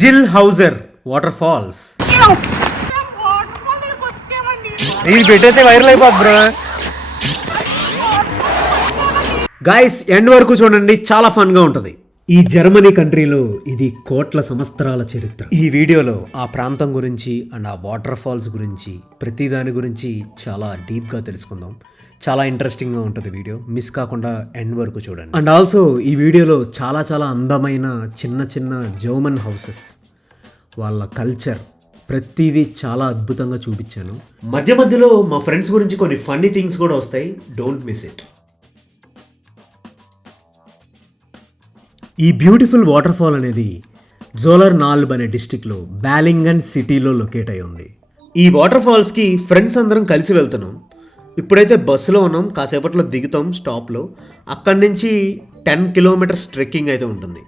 జిల్ హౌజర్ water falls. ఇది పెట్టయితే viral అయిపోద్ది బ్రో. గాయస్ ఎండ్ వరకు చూడండి, చాలా ఫన్ గా ఉంటుంది. ఈ జర్మనీ కంట్రీలో ఇది కోట్ల సంవత్సరాల చరిత్ర. ఈ వీడియోలో ఆ ప్రాంతం గురించి అండ్ ఆ వాటర్ ఫాల్స్ గురించి ప్రతి దాని గురించి చాలా డీప్గా తెలుసుకుందాం. చాలా ఇంట్రెస్టింగ్గా ఉంటుంది వీడియో, మిస్ కాకుండా ఎండ్ వరకు చూడండి. అండ్ ఆల్సో ఈ వీడియోలో చాలా చాలా అందమైన చిన్న చిన్న జర్మన్ హౌసెస్, వాళ్ళ కల్చర్, ప్రతిదీ చాలా అద్భుతంగా చూపించాను. మధ్య మధ్యలో మా ఫ్రెండ్స్ గురించి కొన్ని ఫన్నీ థింగ్స్ కూడా వస్తాయి, డోంట్ మిస్ ఇట్. ఈ బ్యూటిఫుల్ వాటర్ ఫాల్ అనేది జోలర్ నాల్బ్ అనే డిస్టిక్లో బ్యాలింగన్ సిటీలో లొకేట్ అయి ఉంది. ఈ వాటర్ ఫాల్స్కి ఫ్రెండ్స్ అందరం కలిసి వెళ్తున్నాం. ఇప్పుడైతే బస్సులో ఉన్నాం, కాసేపట్లో దిగుతాం స్టాప్లో. అక్కడి నుంచి 10 కిలోమీటర్స్ ట్రెక్కింగ్ అయితే ఉంటుంది.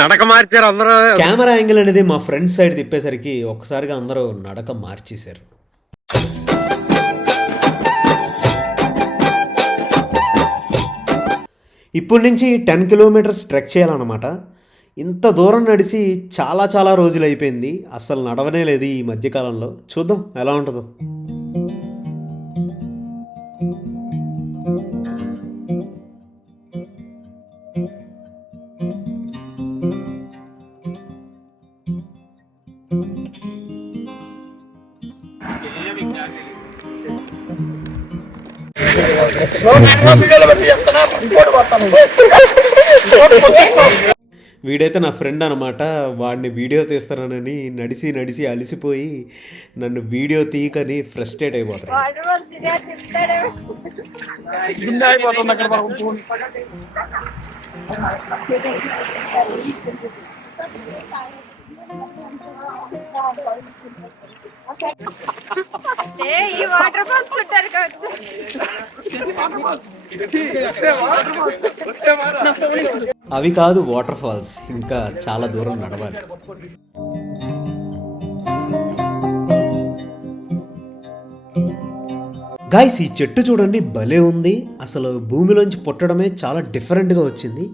నడక మార్చారు అందరూ. కెమెరా యాంగిల్ అనేది మా ఫ్రంట్ సైడ్ తిప్పేసరికి ఒక్కసారిగా అందరూ నడక మార్చేశారు. ఇప్పటి నుంచి 10 కిలోమీటర్స్ ట్రెక్ చేయాలన్నమాట. ఇంత దూరం నడిచి చాలా చాలా రోజులు అయిపోయింది, అసలు నడవనే లేదు ఈ మధ్యకాలంలో. చూద్దాం ఎలా ఉంటుందో. వీడైతే నా ఫ్రెండ్ అనమాట, వాడిని వీడియో తీస్తానని నడిచి నడిచి అలిసిపోయి నన్ను వీడియో తీయకని ఫ్రస్ట్రేట్ అయిపోతాడు. అవి కాదు వాటర్ ఫాల్స్, ఇంకా చాలా దూరం నడవాలి. గాయ్స్ ఈ చెట్టు చూడండి, భలే ఉంది. అసలు భూమిలోంచి పుట్టడమే చాలా డిఫరెంట్గా వచ్చింది,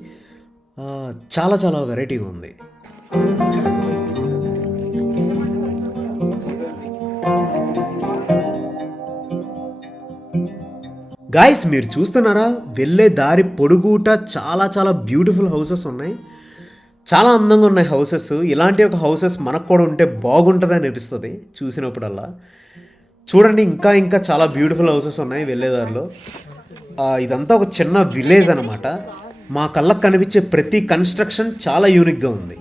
చాలా చాలా వెరైటీగా ఉంది. గాయస్ మీరు చూస్తున్నారా, వెళ్ళే దారి పొడుగుట చాలా చాలా బ్యూటిఫుల్ హౌసెస్ ఉన్నాయి, చాలా అందంగా ఉన్నాయి హౌసెస్. ఇలాంటి ఒక హౌసెస్ మనకు కూడా ఉంటే బాగుంటుంది అనిపిస్తుంది చూసినప్పుడల్లా. చూడండి ఇంకా ఇంకా చాలా బ్యూటిఫుల్ హౌసెస్ ఉన్నాయి వెళ్ళే దారిలో. ఇదంతా ఒక చిన్న విలేజ్ అనమాట. మా కళ్ళకు కనిపించే ప్రతి కన్స్ట్రక్షన్ చాలా యూనిక్గా ఉంది.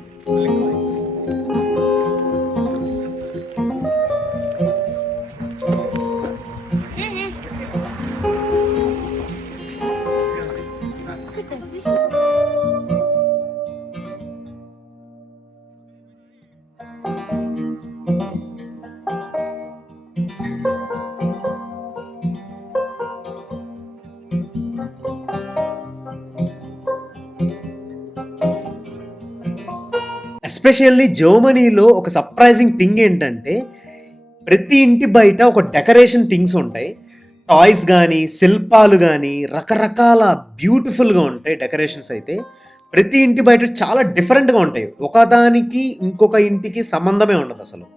ఎస్పెషల్లీ జర్మనీలో ఒక సర్ప్రైజింగ్ థింగ్ ఏంటంటే, ప్రతి ఇంటి బయట ఒక డెకరేషన్ థింగ్స్ ఉంటాయి. టాయ్స్ కానీ శిల్పాలు కానీ రకరకాల బ్యూటిఫుల్గా ఉంటాయి డెకరేషన్స్ అయితే. ప్రతి ఇంటి బయట చాలా డిఫరెంట్గా ఉంటాయి, ఒకదానికి ఇంకొక ఇంటికి సంబంధమే ఉండదు అసలు.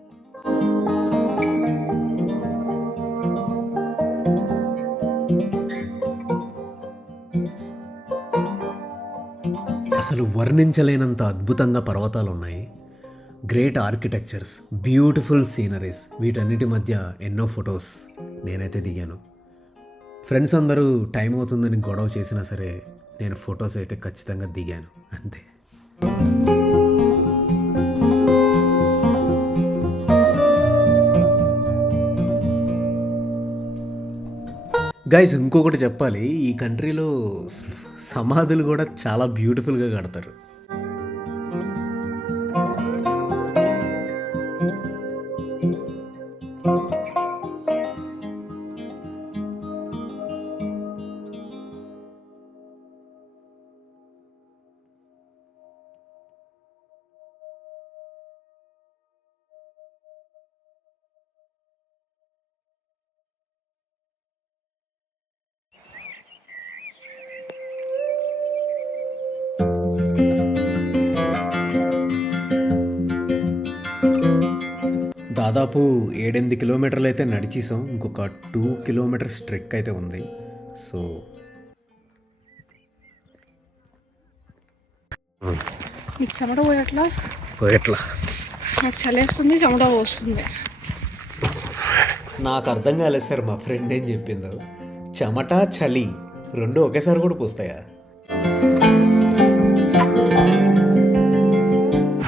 అసలు వర్ణించలేనంత అద్భుతంగా పర్వతాలు ఉన్నాయి, గ్రేట్ ఆర్కిటెక్చర్స్, బ్యూటిఫుల్ సీనరీస్. వీటన్నిటి మధ్య ఎన్నో ఫొటోస్ నేనైతే దిగాను. ఫ్రెండ్స్ అందరూ టైం అవుతుందని గొడవ చేసినా సరే నేను ఫొటోస్ అయితే ఖచ్చితంగా దిగాను అంతే. గైస్ ఇంకొకటి చెప్పాలి, ఈ కంట్రీలో సమాధులు కూడా చాలా బ్యూటిఫుల్గా కడతారు. దాదాపు 7-8 కిలోమీటర్లు అయితే నడిచేసాం. ఇంకొక 2 కిలోమీటర్స్ ట్రెక్ అయితే ఉంది. సో నీకు చెమట పోయట్లా? పోయట్లా. నాకు చలేస్తుంది, చెమట పోస్తుంది. నాకు అర్థం కాలేదు సార్ మా ఫ్రెండ్ ఏం చెప్పిందో. చెమట చలి రెండు ఒకేసారి కూడా పోస్తాయా?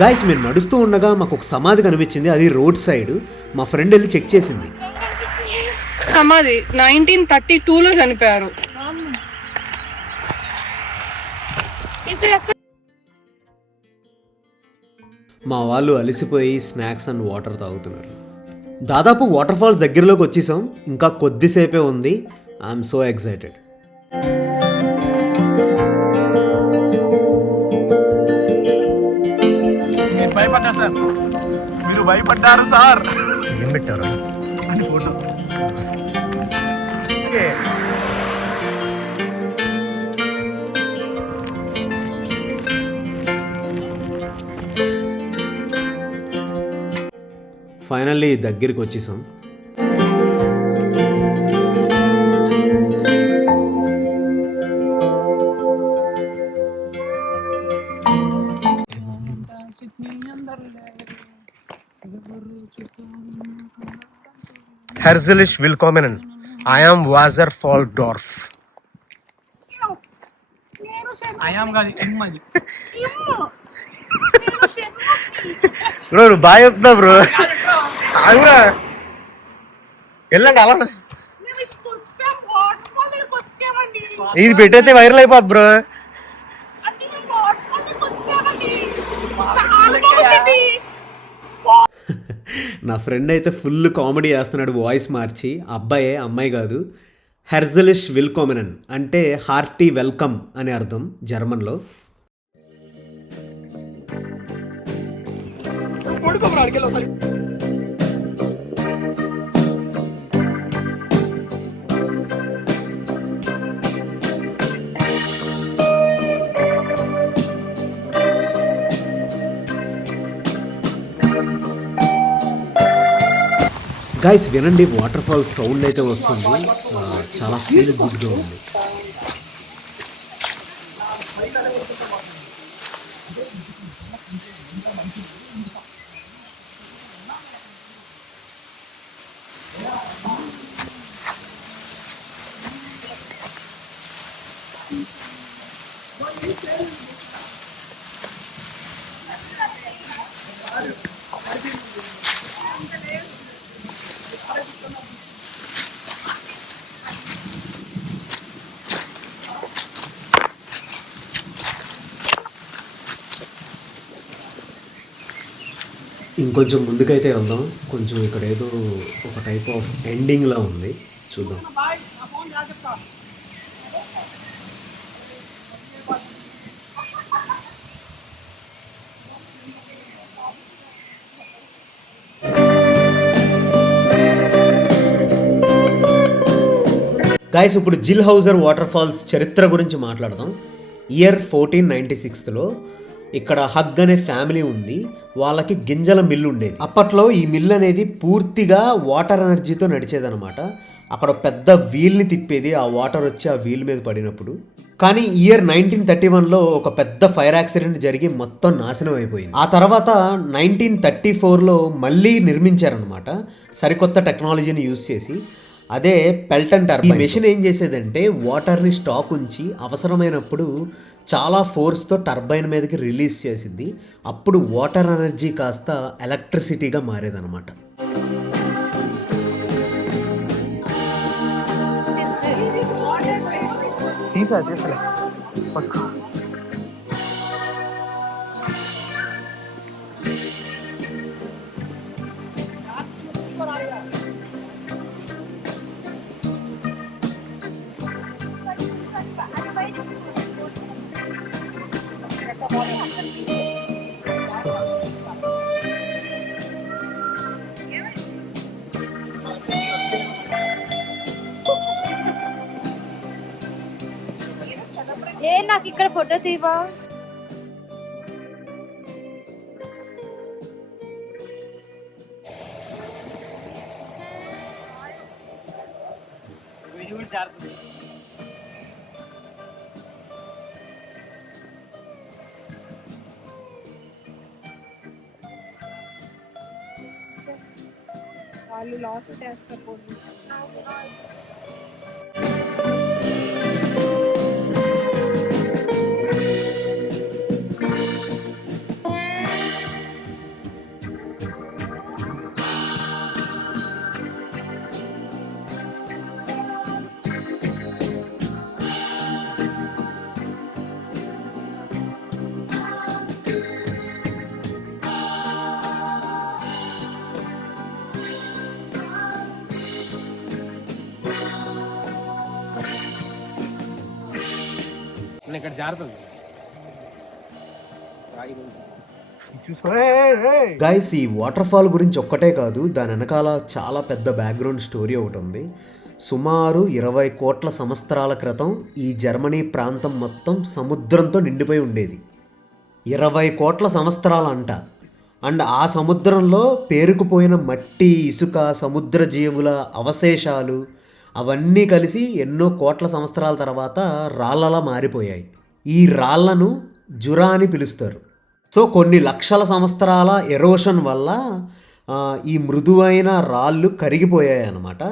గాయస్ మీరు నడుస్తూ ఉండగా మాకు ఒక సమాధి కనిపించింది. అది రోడ్ సైడ్. మా ఫ్రెండ్ వెళ్ళి చెక్ చేసింది. సమాధి 1932లో చనిపోయారు. మా వాళ్ళు అలసిపోయి స్నాక్స్ అండ్ వాటర్ తాగుతున్నారు. దాదాపు వాటర్ ఫాల్స్ దగ్గరలోకి వచ్చేసాం. ఇంకా కొద్దిసేపే ఉంది. I'm so excited. మీరు భయపడ్డారు సార్. ఏం పెట్టారు అని ఫోటో. ఫైనల్లీ దగ్గరికి వచ్చేసాం. Herzlich willkommen. I am Wasserfalldorf. Bro నువ్వు బాగా చెప్తున్నా బ్రో. అవునా వెళ్ళండి అలా. ఇది పెట్టయితే వైరల్ అయిపోద్ది బ్రో. నా ఫ్రెండ్ అయితే ఫుల్ కామెడీ చేస్తున్నాడు వాయిస్ మార్చి. అబ్బాయే, అమ్మాయి కాదు. హెర్జలిష్ విల్కోమెనన్ అంటే హార్టీ వెల్కమ్ అని అర్థం జర్మన్లో. గైస్ వినండి, వాటర్ ఫాల్ సౌండ్ అయితే వస్తుంది. చాలా ఫీల్ గుడ్గా ఉంది. ఇంకొంచెం ముందుకైతే వెళ్దాం. కొంచెం ఇక్కడ ఏదో ఒక టైప్ ఆఫ్ ఎండింగ్లా ఉంది, చూద్దాం. గాయస్ ఇప్పుడు జిల్ హౌజర్ వాటర్ ఫాల్స్ చరిత్ర గురించి మాట్లాడదాం. ఇయర్ 1496లో ఇక్కడ హగ్ అనే ఫ్యామిలీ ఉంది. వాళ్ళకి గింజల మిల్లు ఉండేది. అప్పట్లో ఈ మిల్ అనేది పూర్తిగా వాటర్ ఎనర్జీతో నడిచేదనమాట. అక్కడ పెద్ద వీల్ని తిప్పేది, ఆ వాటర్ వచ్చి ఆ వీల్ మీద పడినప్పుడు. కానీ ఇయర్ 1931లో ఒక పెద్ద ఫైర్ యాక్సిడెంట్ జరిగి మొత్తం నాశనం అయిపోయింది. ఆ తర్వాత 1934లో మళ్ళీ నిర్మించారనమాట సరికొత్త టెక్నాలజీని యూజ్ చేసి. అదే పెల్టన్ టర్బైన్. ఈ మెషిన్ ఏం చేసేదంటే వాటర్ని స్టాక్ ఉంచి అవసరమైనప్పుడు చాలా ఫోర్స్తో టర్బైన్ మీదకి రిలీజ్ చేసింది. అప్పుడు వాటర్ ఎనర్జీ కాస్త ఎలక్ట్రిసిటీగా మారేదన్నమాట. తీసా పట్టుకో. ఏ నాకు ఇక్కడ ఫోటో తీవా? వాళ్ళు లాస్ చేస్తారు. ఇక్కడ జారుతుంది. గైస్, ఈ వాటర్ ఫాల్ గురించి ఒక్కటే కాదు, దాని వెనకాల చాలా పెద్ద బ్యాక్గ్రౌండ్ స్టోరీ ఒకటి ఉంది. సుమారు 20 కోట్ల సంవత్సరాల క్రితం ఈ జర్మనీ ప్రాంతం మొత్తం సముద్రంతో నిండిపోయి ఉండేది. 20 కోట్ల సంవత్సరాలంట. అండ్ ఆ సముద్రంలో పేరుకుపోయిన మట్టి, ఇసుక, సముద్ర జీవుల అవశేషాలు అవన్నీ కలిసి ఎన్నో కోట్ల సంవత్సరాల తర్వాత రాళ్ళలా మారిపోయాయి. ఈ రాళ్లను జురా అని పిలుస్తారు. సో కొన్ని లక్షల సంవత్సరాల ఎరోషన్ వల్ల ఈ మృదువైన రాళ్ళు కరిగిపోయాయి అన్నమాట.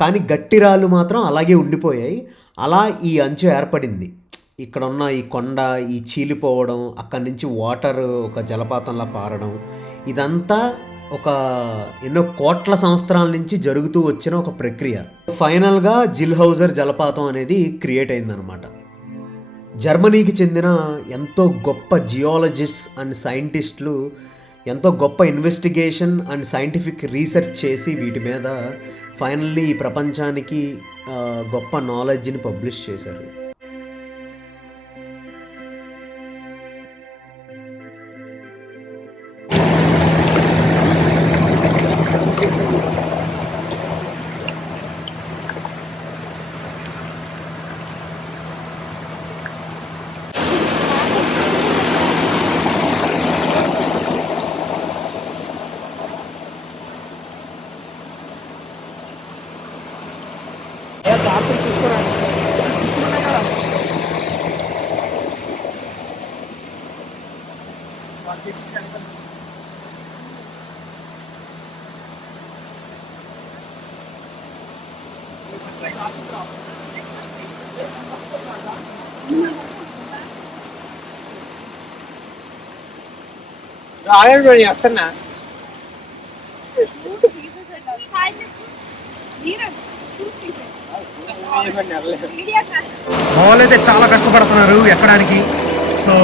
కానీ గట్టి రాళ్ళు మాత్రం అలాగే ఉండిపోయాయి. అలా ఈ అంచు ఏర్పడింది. ఇక్కడ ఉన్న ఈ కొండ ఈ చీలిపోవడం, అక్కడి నుంచి వాటర్ ఒక జలపాతంలా పారడం, ఇదంతా ఒక ఎన్నో కోట్ల సంవత్సరాల నుంచి జరుగుతూ వచ్చిన ఒక ప్రక్రియ. ఫైనల్గా జిల్హౌజర్ జలపాతం అనేది క్రియేట్ అయిందనమాట. జర్మనీకి చెందిన ఎంతో గొప్ప జియాలజిస్ట్ అండ్ సైంటిస్టులు ఎంతో గొప్ప ఇన్వెస్టిగేషన్ అండ్ సైంటిఫిక్ రీసెర్చ్ చేసి వీటి మీద ఫైనల్లీ ఈ ప్రపంచానికి గొప్ప నాలెడ్జ్ని పబ్లిష్ చేశారు. వస్తున్నా వాళ్ళు అయితే చాలా కష్టపడుతున్నారు ఎక్కడానికి. సో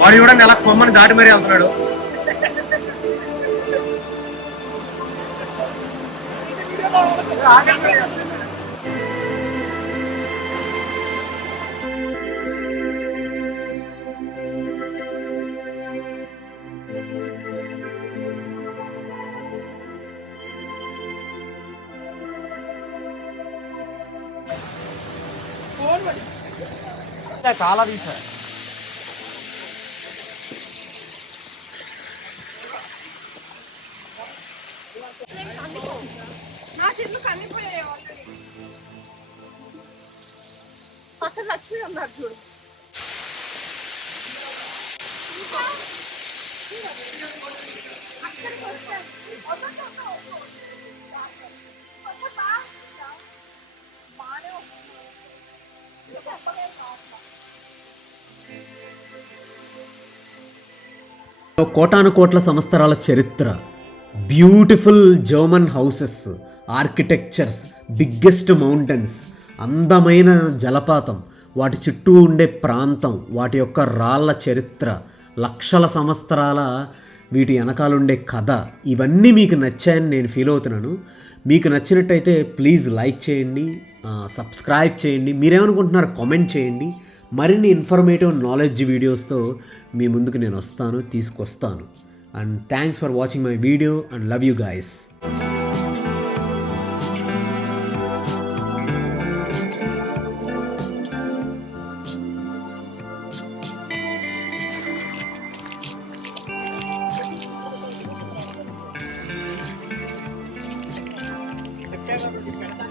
వాడు కూడా నెల కొమ్మని దాటి మరీ వెళ్తున్నాడు. చాలా తీసా. నా చెట్లు కందిపోయాయి ఆల్రెడీ. పక్కన లక్ష్మి ఉన్నారు చూడు. కోటాను కోట్ల సంవత్సరాల చరిత్ర, beautiful German houses, architectures, biggest mountains, అందమైన జలపాతం, వాటి చుట్టూ ఉండే ప్రాంతం, వాటి యొక్క రాళ్ళ చరిత్ర, లక్షల సంవత్సరాల వీటి వెనకాలండే కథ, ఇవన్నీ మీకు నచ్చాయని నేను ఫీల్ అవుతున్నాను. మీకు నచ్చినట్టయితే ప్లీజ్ లైక్ చేయండి, సబ్స్క్రైబ్ చేయండి. మీరేమనుకుంటున్నారు కామెంట్ చేయండి. మరిన్ని ఇన్ఫర్మేటివ్ నాలెడ్జ్ వీడియోస్తో మీ ముందుకు నేను తీసుకొస్తాను. And thanks for watching my video and love you guys. చెప్పాను